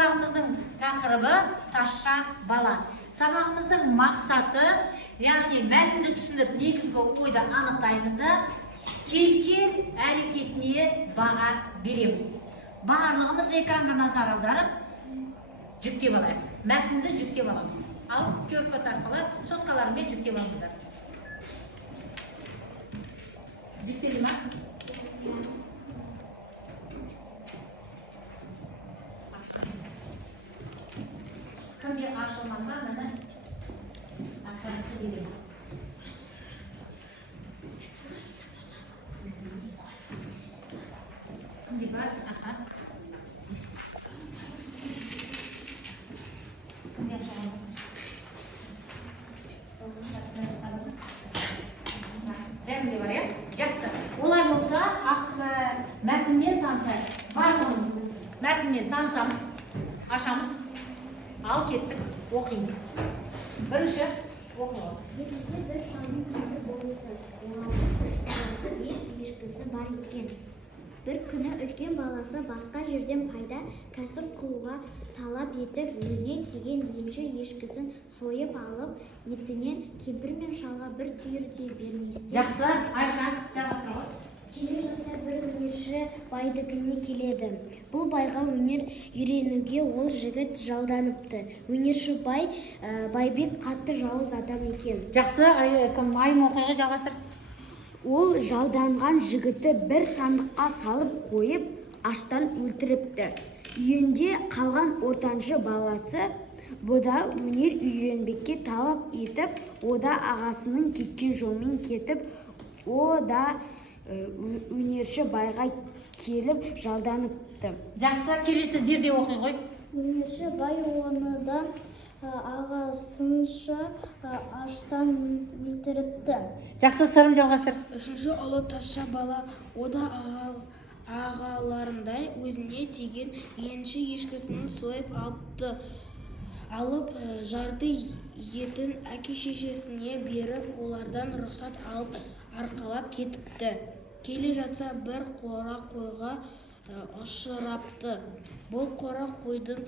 сабағымыздың тақырыбы тазша бала. Сабағымыздың мақсаты, яғни мәтінді түсініп, негізгі ойды анықтаймыз да, кейіпкер әрекетіне баға береміз. Барлығымыз экранға назар аударып, жүктеп алайық. Мәтінді жүктеп аламыз. Ал QR-код арқылы соткаларымен жүктеп алыңыздар. Жүктелді ма? Кімге ашылмаса, мені ақпаратты беремін. Кімге бар? Аха. Кімге ашылмаса? Бәрінде бар, е? Жақсы. Олай болса, мәтінмен танысайық. Барлығымыз мәтінмен танысамыз, ашамыз. Ал кеттік, оқимыз. Бірінші оқиға. Ертеде бір шалдың кезі болыпты. Оған үш баласы, бес ешкісі бар екен. Bir күні үлкен баласы басқа жерден пайда кәсіп қылуға талап етіп, өзіне тиген енші ешкісін сойып алып, етінен кемпір мен шалға бір түйір де берместі. Жақсы, Айша, жалғастыра ғой. Келе жатса бір өнерші байдікіне келеді. Бұл байға өнер үйренуге ол жігіт жалданыпты. Өнерші байбек қатты жауыз адам екен. Жақсы, айым оқиға жалғастыр. Ол жалданған жігіті бір сандыққа салып қойып, аштан өлтіріпті. Үйінде қалған ортаншы баласы бұда өнер үйренбекке талап етіп, ода ағасының кеткен жолмен кетіп, ода өнерші байға келіп жалданыпты. Жақсы, келесі зерде оқи ғой. Өнерші бай оныдан ағасынша аштан өлтіріпті. Жақсы, сырым жалғастыр. Үшінші ұлы тазша бала, ода ағаларындай өзіне тиген енші ешкісін сойып алыпты. Алып жарты етін әке-шешесіне беріп, олардан рұқсат алып арқалап кетіпті. Келе жатса бір қора қойға ұшырапты. Бұл қора қойдың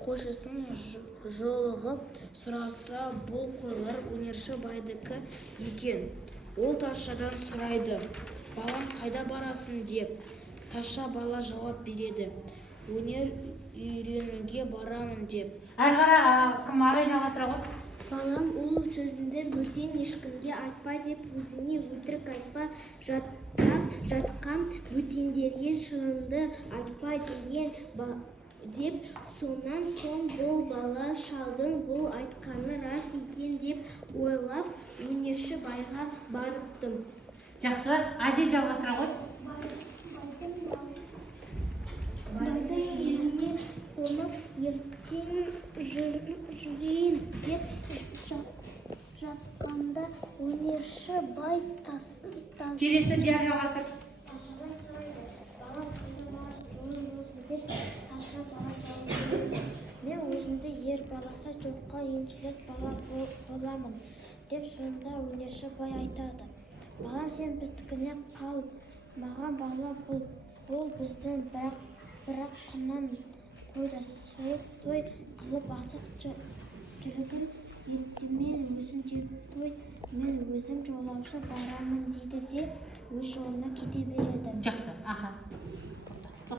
қойшысын жолығып сұраса, бұл қойлар өнерші байдікі екен. Ол тазшадан сұрайды: «Балам, қайда барасың?» деп. Тазша бала жауап береді: «Өнер үйренуге барамын» деп. Кім арай жалғастыра ғой. Балам, ол сөзінде бөтен ешкімге айтпа деп, өзіне өтірік айтпа, жатқан бөтендерге шыныңды айтпа деген деп. Сонан соң бұл бала шалдың бұл айтқаны рас екен деп ойлап, өнерші байға барыпты. Жақсы, Азиз жалғастыра ғой. Байдың үйіне қонып, ертең жүрейін деп жатқанда өнерші бай Келесі диар жалғастыр. Тазшадан сұрайды: «Бала, қайда барасың? Жолың болсын» деп. Тазша бала жауап береді: «Мен өзімді ер баласа жоққа еншілес бала боламын» деп. Сонда өнерші бай айтады: «Балам, сен біздікіне қал, маған бала бол біздің, бірақ құнан қойды сойып той қылып асық жүлігін ертемен өзін жеп той, мен өзім жолаушы барамын» дейді де өз жолына кете береді. Жақсы, аха.